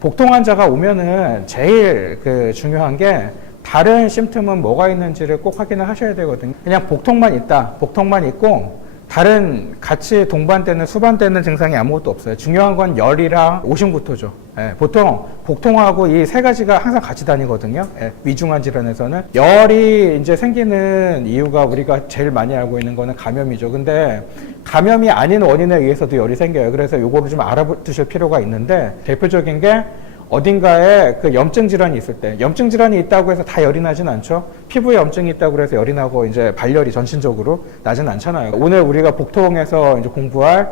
복통 환자가 오면은 제일 중요한 게 다른 심틈은 뭐가 있는지를 꼭 확인을 하셔야 되거든요. 그냥 복통만 있다, 복통만 있고 다른 같이 동반되는 수반되는 증상이 아무것도 없어요. 중요한 건 열이랑 오심구토죠. 예, 보통 복통하고 이 세 가지가 항상 같이 다니거든요. 예, 위중한 질환에서는 열이 이제 생기는 이유가 우리가 제일 많이 알고 있는 거는 감염이죠. 근데 감염이 아닌 원인에 의해서도 열이 생겨요. 그래서 요거를 좀 알아두실 필요가 있는데 대표적인 게 어딘가에 염증 질환이 있을 때, 염증 질환이 있다고 해서 다 열이 나진 않죠. 피부에 염증이 있다고 해서 열이 나고 이제 발열이 전신적으로 나진 않잖아요. 오늘 우리가 복통에서 이제 공부할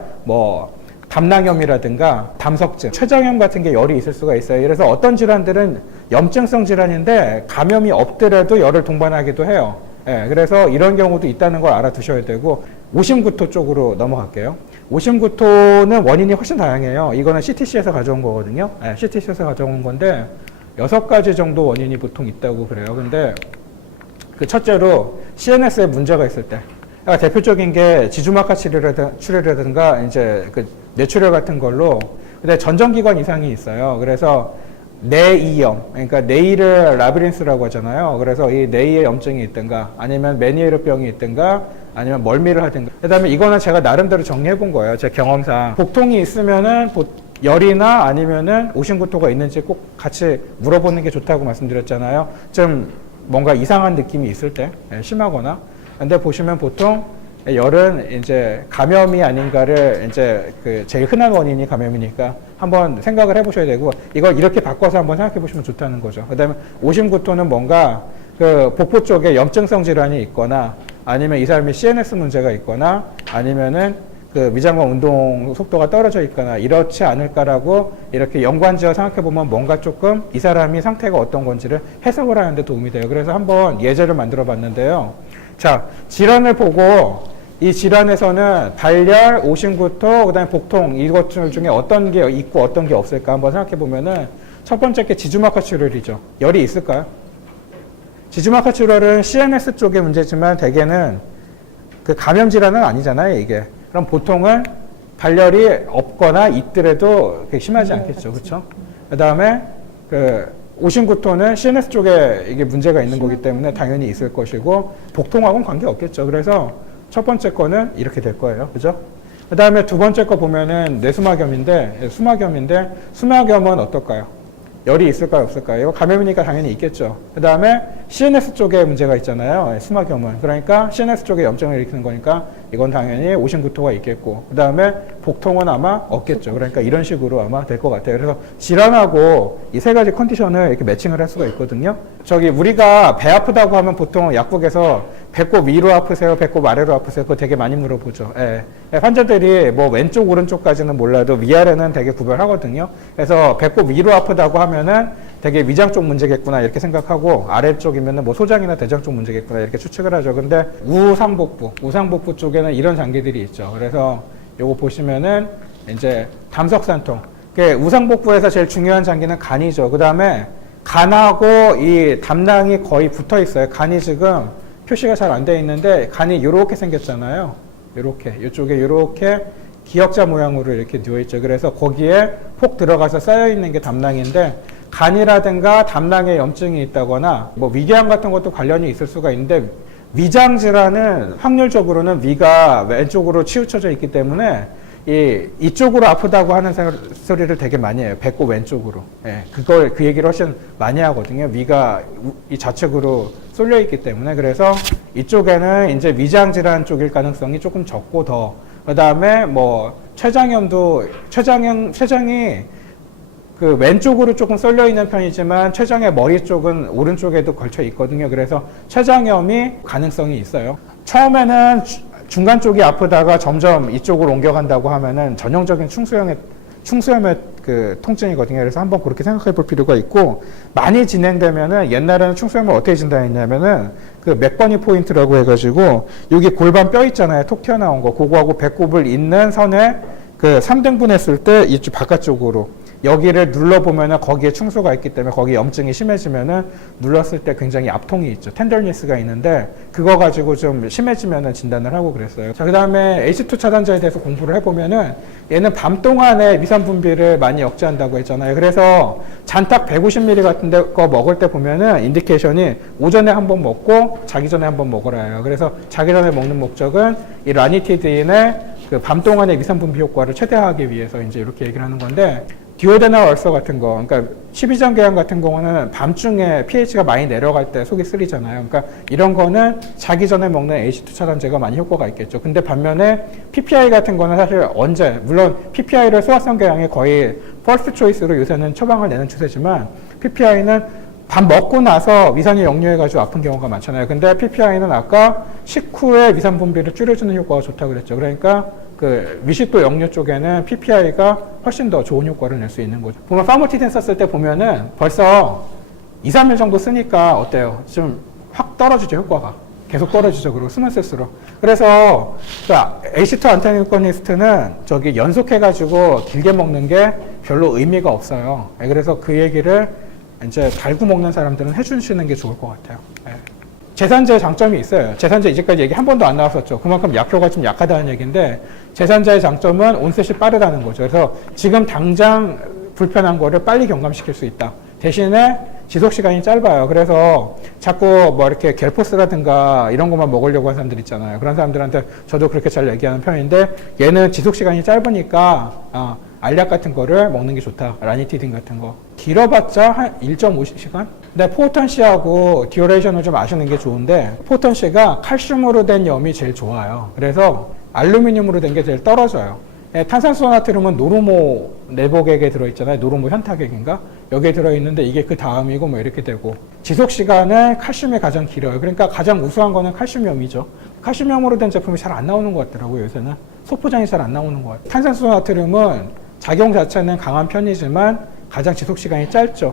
담낭염이라든가 담석증, 췌장염 같은 게 열이 있을 수가 있어요. 그래서 어떤 질환들은 염증성 질환인데 감염이 없더라도 열을 동반하기도 해요. 예, 그래서 이런 경우도 있다는 걸 알아두셔야 되고, 오심구토 쪽으로 넘어갈게요. 오심구토는 원인이 훨씬 다양해요. 이거는 CTC에서 가져온 거거든요. 예, CTC에서 가져온 건데 6가지 정도 원인이 보통 있다고 그래요. 근데 첫째로 CNS에 문제가 있을 때, 그러니까 대표적인 게 지주막하 출혈이라든가 이제 뇌출혈 같은 걸로, 근데 전정기관 이상이 있어요. 그래서 뇌이염, 그러니까 뇌이를 라비린스라고 하잖아요. 그래서 이 뇌이에 염증이 있든가, 아니면 메니에르병이 있든가, 아니면 멀미를 하든가. 그 다음에 이거는 제가 나름대로 정리해 본 거예요. 제 경험상. 복통이 있으면은 열이나 아니면은 오심구토가 있는지 꼭 같이 물어보는 게 좋다고 말씀드렸잖아요. 좀 뭔가 이상한 느낌이 있을 때, 심하거나. 근데 보시면 보통 열은 이제 감염이 아닌가를 이제 제일 흔한 원인이 감염이니까 한번 생각을 해보셔야 되고, 이걸 이렇게 바꿔서 한번 생각해 보시면 좋다는 거죠. 그 다음에 오심구토는 뭔가 복부 쪽에 염증성 질환이 있거나, 아니면 이 사람이 CNS 문제가 있거나, 아니면은 위장관 운동 속도가 떨어져 있거나 이렇지 않을까라고 이렇게 연관지어 생각해 보면 뭔가 조금 이 사람이 상태가 어떤 건지를 해석을 하는데 도움이 돼요. 그래서 한번 예제를 만들어 봤는데요. 자, 질환을 보고 이 질환에서는 발열, 오심구토, 그다음에 복통 이것들 중에 어떤 게 있고 어떤 게 없을까 한번 생각해 보면은 첫 번째 게 지주막하 출혈이죠. 열이 있을까요? 지주막하 출혈은 CNS 쪽의 문제지만 대개는 감염 질환은 아니잖아요, 이게. 그럼 보통은 발열이 없거나 있더라도 심하지 않겠죠, 그렇죠? 그 다음에 오심구토는 CNS 쪽에 이게 문제가 있는 거기 때문에 당연히 있을 것이고, 복통하고는 관계 없겠죠. 그래서 첫 번째 거는 이렇게 될 거예요, 그죠? 그 다음에 두 번째 거 보면은 뇌수막염인데, 수막염은 어떨까요? 열이 있을까요, 없을까요? 이거 감염이니까 당연히 있겠죠. 그 다음에 CNS 쪽에 문제가 있잖아요. 수막염은. 그러니까 CNS 쪽에 염증을 일으키는 거니까 이건 당연히 오심구토가 있겠고, 그 다음에 복통은 아마 없겠죠. 그러니까 이런 식으로 아마 될 것 같아요. 그래서 질환하고 이 세 가지 컨디션을 이렇게 매칭을 할 수가 있거든요. 우리가 배 아프다고 하면 보통 약국에서 배꼽 위로 아프세요, 배꼽 아래로 아프세요? 그거 되게 많이 물어보죠. 예. 환자들이 뭐 왼쪽, 오른쪽까지는 몰라도 위아래는 되게 구별하거든요. 그래서 배꼽 위로 아프다고 하면은 되게 위장 쪽 문제겠구나 이렇게 생각하고, 아래쪽이면은 뭐 소장이나 대장 쪽 문제겠구나 이렇게 추측을 하죠. 근데 우상복부 쪽에는 이런 장기들이 있죠. 그래서 요거 보시면은 이제 담석산통. 우상복부에서 제일 중요한 장기는 간이죠. 그 다음에 간하고 이 담낭이 거의 붙어 있어요. 간이 지금 표시가 잘 안 돼 있는데, 간이 이렇게 생겼잖아요. 이렇게 이쪽에 이렇게 기역자 모양으로 이렇게 누워 있죠. 그래서 거기에 폭 들어가서 쌓여 있는 게 담낭인데, 간이라든가 담낭에 염증이 있다거나 뭐 위궤양 같은 것도 관련이 있을 수가 있는데, 위장 질환은 확률적으로는 위가 왼쪽으로 치우쳐져 있기 때문에 이쪽으로 아프다고 하는 소리를 되게 많이 해요. 배꼽 왼쪽으로. 예, 그 얘기를 훨씬 많이 하거든요. 위가 이 좌측으로 쏠려 있기 때문에. 그래서 이쪽에는 이제 위장 질환 쪽일 가능성이 조금 적고 더. 그 다음에 뭐 췌장염도, 췌장이 왼쪽으로 조금 쏠려 있는 편이지만 췌장의 머리 쪽은 오른쪽에도 걸쳐 있거든요. 그래서 췌장염이 가능성이 있어요. 처음에는 중간 쪽이 아프다가 점점 이쪽으로 옮겨간다고 하면은 전형적인 충수염의 통증이거든요. 그래서 한번 그렇게 생각해 볼 필요가 있고, 많이 진행되면은 옛날에는 충수염을 어떻게 진단했냐면은 맥버니 포인트라고 해가지고 여기 골반 뼈 있잖아요. 톡 튀어나온 거. 그거하고 배꼽을 잇는 선에 3등분 했을 때 이쪽 바깥쪽으로 여기를 눌러보면은 거기에 충수가 있기 때문에 거기 염증이 심해지면은 눌렀을 때 굉장히 압통이 있죠. 텐더니스가 있는데 그거 가지고 좀 심해지면은 진단을 하고 그랬어요. 자, 그 다음에 H2 차단제에 대해서 공부를 해보면은 얘는 밤 동안에 위산 분비를 많이 억제한다고 했잖아요. 그래서 잔탁 150ml 같은 거 먹을 때 보면은 인디케이션이 오전에 한번 먹고 자기 전에 한번 먹으라 해요. 그래서 자기 전에 먹는 목적은 이 라니티드인의 그 밤 동안의 위산 분비 효과를 최대화하기 위해서 이제 이렇게 얘기를 하는 건데, 디오데나 얼서 같은 거, 그러니까 12장 궤양 같은 경우는 밤중에 pH가 많이 내려갈 때 속이 쓰리잖아요. 그러니까 이런 거는 자기 전에 먹는 H2 차단제가 많이 효과가 있겠죠. 근데 반면에 PPI 같은 거는 사실 언제, 물론 PPI를 소화성 궤양에 거의 퍼스트 초이스로 요새는 처방을 내는 추세지만, PPI는 밥 먹고 나서 위산이 역류해가지고 아픈 경우가 많잖아요. 근데 PPI는 아까 식후에 위산 분비를 줄여주는 효과가 좋다고 그랬죠. 그러니까 그 위식도 역류 쪽에는 PPI가 훨씬 더 좋은 효과를 낼 수 있는 거죠. 보면 파모티딘 썼을 때 보면은 벌써 2, 3일 정도 쓰니까 어때요? 좀 확 떨어지죠, 효과가. 계속 떨어지죠. 그리고 쓰면 쓸수록. 그래서 H2 안타고니스트는 저기 연속해가지고 길게 먹는 게 별로 의미가 없어요. 그래서 그 얘기를 이제 달고 먹는 사람들은 해주시는 게 좋을 것 같아요. 제산제의 장점이 있어요. 제산제 이제까지 얘기 한 번도 안 나왔었죠. 그만큼 약효가 좀 약하다는 얘기인데, 제산제의 장점은 온셋이 빠르다는 거죠. 그래서 지금 당장 불편한 거를 빨리 경감시킬 수 있다. 대신에 지속 시간이 짧아요. 그래서 자꾸 뭐 이렇게 겔포스라든가 이런 것만 먹으려고 하는 사람들 있잖아요. 그런 사람들한테 저도 그렇게 잘 얘기하는 편인데, 얘는 지속 시간이 짧으니까 알약 같은 거를 먹는 게 좋다. 라니티딘 같은 거. 길어봤자 한 1.5시간? 근데 포턴시하고 듀레이션을 좀 아시는 게 좋은데, 포턴시가 칼슘으로 된 염이 제일 좋아요. 그래서 알루미늄으로 된 게 제일 떨어져요. 탄산수 나트륨은 노르모 내복액에 들어있잖아요. 노르모 현타객인가? 여기에 들어있는데 이게 그 다음이고 뭐 이렇게 되고, 지속시간은 칼슘이 가장 길어요. 그러니까 가장 우수한 거는 칼슘염이죠. 칼슘염으로 된 제품이 잘 안 나오는 것 같더라고요. 요새는 소포장이 잘 안 나오는 것 같아요. 탄산수 나트륨은 작용 자체는 강한 편이지만 가장 지속 시간이 짧죠.